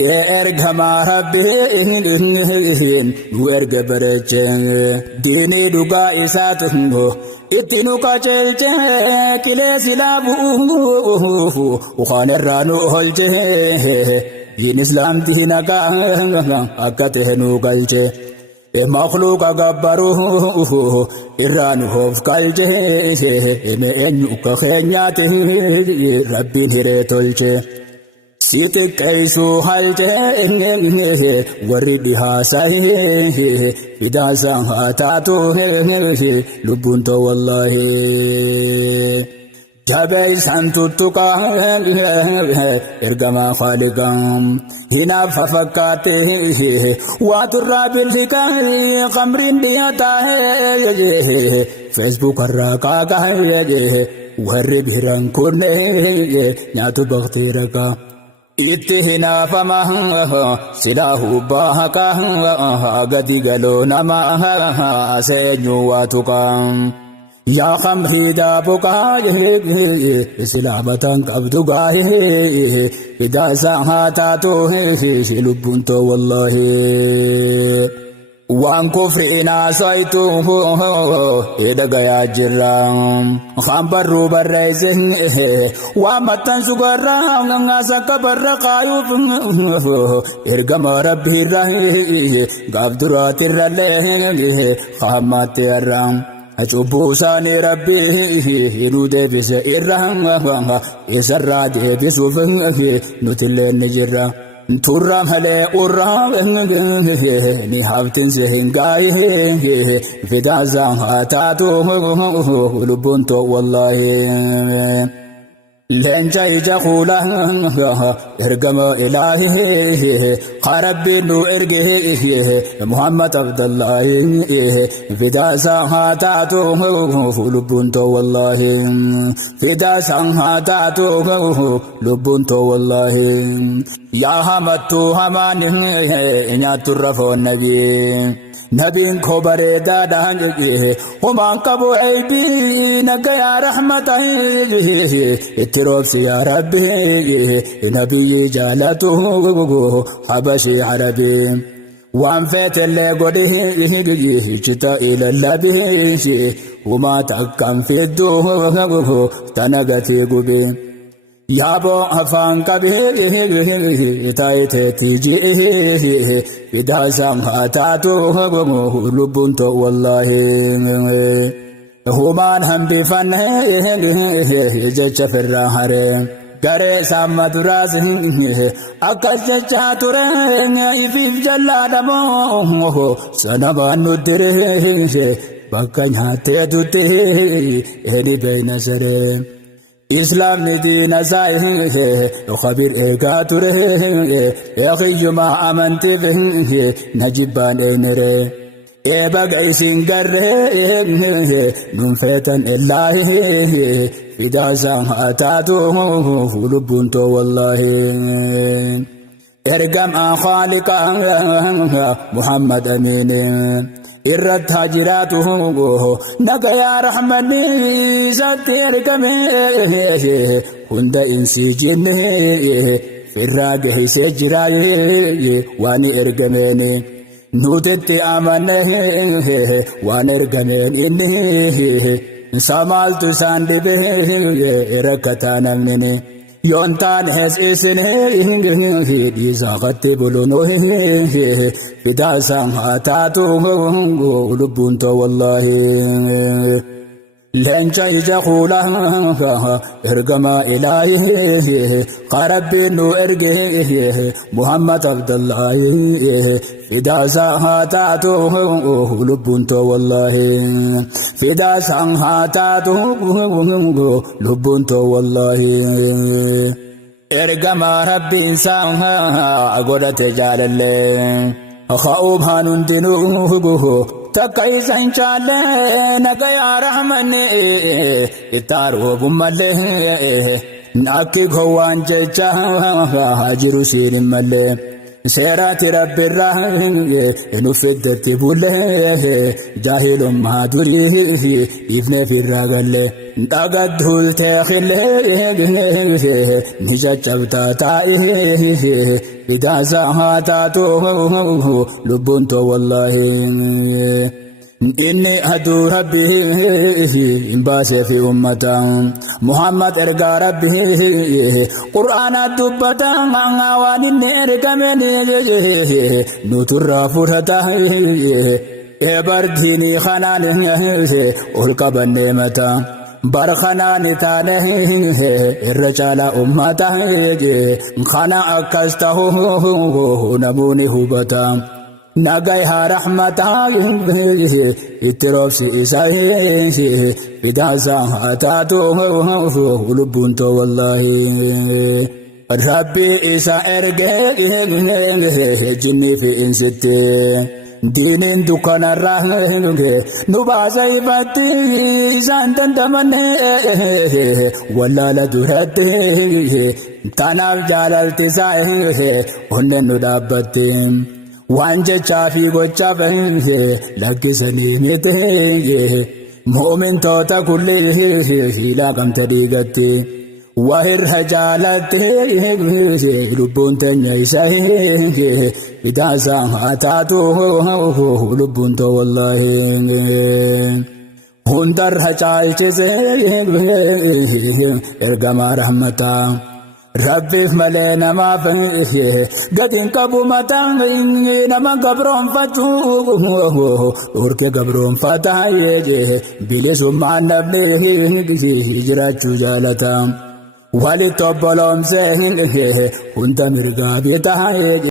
ergama rabbiin nu erga bareeche diinii dhugaa isaatu itti nu qajeelche qilee silaa bu'uuf waan irraa nu oolche diin islaamtii nagaa akka ta'e nu galche makhluuqa gabbaruu irraa nu of galche eenyu akka keenyaati rabbiin hiree tolche Siti kaisu halje warri dhihaasa'e fidaasan haa taatu lubbuunto wallahi jabeessan tuttuqaa ergamaa faaliqaa hinaaf fakkaate waaturraa billiqaa qamriin dhiyataa Facebook irraa qaagaa warri biran kunne nyaatu baqtii rakaa itti hinaafama silaahu baaka gadi galoo nama seenyu waatuqa yaa khamrii daabuqaa islaamatan qabdu gaa'ee fidaasan haa taatu lubbuunto wallahi waan kufriinaa soitu edagayaa jirra khambarruu barreesse waan maxxan sugarraa sakka barra qaayuuf ergama rabbiirra gaaf duraatirrallee qaammaatti irra cubbuu isaanii rabbii nu deebise irra isarraa deebisuuf nutillee ni jirra turra malee urraa ni haftin sehingaayee fidaasan haa taatu lubbuunto wallahi leenca ija kuula ergama ilaahi qarabbiin nu erge Muhammad Abdullahi fidaasan haa taatu lubbuunto wallahi fidaasan haa taatu lubbuunto wallahi yaa hamattu hamaan nyaaturra foon nabiin ko bareedaadhaan homaan qabu aybii nagayaa rahmatan itti roobsi yaa rabbi nabiyyi jaalatu habashii arabii waan feetellee godhi chita ilallabii humaa takkan fidduu tana gatii gubee yaabo afaan qabee taayiteetii ji'ee fidaasan haa taatu lubbuunto wallahi humaan hambifannee jecha firraa haree garee saamma duraas akkas jechaa ture ifiif jallaadhamoo sanabaan nu diree bakka nyaattee tutte eni beeyna saree إسلام دين زايه خبير إيقاتره يخيما أمنت به نجبان إنره إيبقى سنقره ننفيتا الله فداسا أتاته لبنتو والله إرقم خالقا محمد أمين irrat hajiraatuhu nagayaa rahmanii satti ergame hunda insi jinne firraa geessee jiraaye waan ergameeni nuutitti amanne waan ergameen inni samaaltu isaan dhibe rakkataa namnini yoontaan hees isine dhiisaaqatti bulunoo fidaasan haa taatu lubbuunto wallahi leenca ija kuula ergama ilaahi qarabbiin nu erge Muhammad Abdullahi fidaasan haa taatu lubbuunto wallahi fidaasan haa taatu lubbuunto wallahi ergama rabbiin isaa godhate jaalalle kha'uub hanuundinuugu takka isa hin caalle nagayaa rahmanne ittaaroobu mallee akki gowwaan jecha jiru siin hin malle سيرات رب الرحيم نفدت بوله جاهل ما دري ابن في الرجل تقد التاخل نجت تائه إذا زهاتاته لبنت والله إني أدعو ربي إن باس في أمتا محمد إرقى ربي قرآن الدبتا وان إرقى مني نتر فرتا إبرديني خنان ألقى النعمة برخنان تانه الرجال أمتا خنا أكسته نموني هبتا نجايها رحمتا اتروفسي إساي بدازا هاتاتو لبنتو والله ربي إسا إرقى جني في إنستي دين دكان الرحمن نبازي فتي إسان تندمني ولا لدرتي تنال جالالتي ساي هنن ندابتي وانجا شافي غوچا فهن لكسني مته مؤمن توتا كل لا كم تديغتي وهر حجالت لبون تنيسه اذا ساعتاتو لبون تو والله هندر حجالت ارغما رحمتا ربي ملينا ما فيه قدين كبو متان نما قبرون فتو ورك قبرون فتاي بليس ما نبلي هجرات جالتا ولي توبلوم سهل كنت مرغا بيتا